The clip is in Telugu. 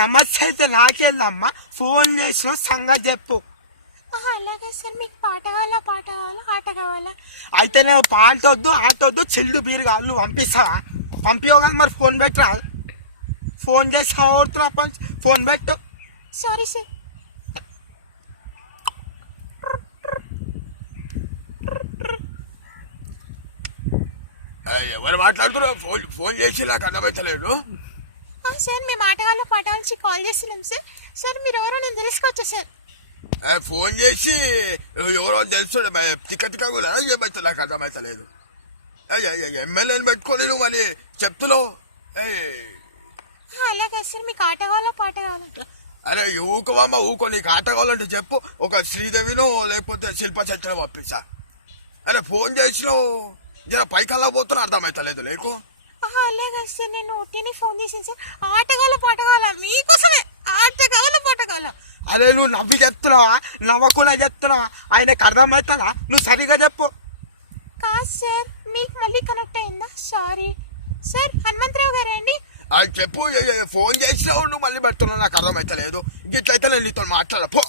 నమస్తే అయితే నాకేందమ్మా, ఫోన్ చేసిన సంగతి చెప్పు. అలాగే సార్, మీకు పాట కావాలా ఆట కావాలా? అయితే నేను పాట వద్దు ఆట వద్దు, చిల్లు బీరు కావాలి. నువ్వు పంపిస్తావా? పంపించవు కదా మరి, ఫోన్ పెట్టరా. ఫోన్ చేసి అవుతున్నా, ఫోన్ పెట్టు. Sorry sir. ఎవరు మాట్లాడుతున్నారు? ఫోన్ చేసి నాకు అర్థమైతలేదు. సార్ మేము ఆట కావాలో కాల్ చేస్తున్నాం సార్. సార్ మీరు ఎవరో నేను తెలుసుకోవచ్చా సార్? ఫోన్ చేసి ఎవరో తెలుసు తిక్క కూడా ఏమైతే నాకు అర్థమైతలేదు. ఎమ్మెల్యేని పెట్టుకొని నువ్వు మరి చెప్తున్నావు. అలాగే సార్, మీకు ఆట కావాలా పాట కావాలా? అరే ఊకోవమ్మ, ఊకో. నీకు ఆట కావాలంటే చెప్పు, ఒక శ్రీదేవినో లేకపోతే శిల్ప చట్టను పంపిస్తా. అరే ఫోన్ చేసినావు జర పైకల్లా పోతున్నా అర్థమైతలేదు నీకు. అలాగే సార్, నేను ఒట్టిని ఫోన్ చేసాను సార్. ఆట కావాలా పాట కావాలా? మీకోసమే ఆట కావాలా పాట కావాలా? అరే నువ్వు నవ్వి చెప్తున్నావా, నవ్వకుండా చెప్తున్నావా? ఆయనకు అర్థమవుతుందా? నువ్వు సరిగా చెప్పు. కాదు సార్, మీకు మళ్ళీ కనెక్ట్ అయిందా? Sorry sir. హనుమంతరావు గారే అండి? అది చెప్పు. ఫోన్ చేసినావు నువ్వు మళ్ళీ పెడుతున్నావు, నాకు అర్థమైతలేదు. ఇట్లయితే నేను నీతో మాట్లాడపో.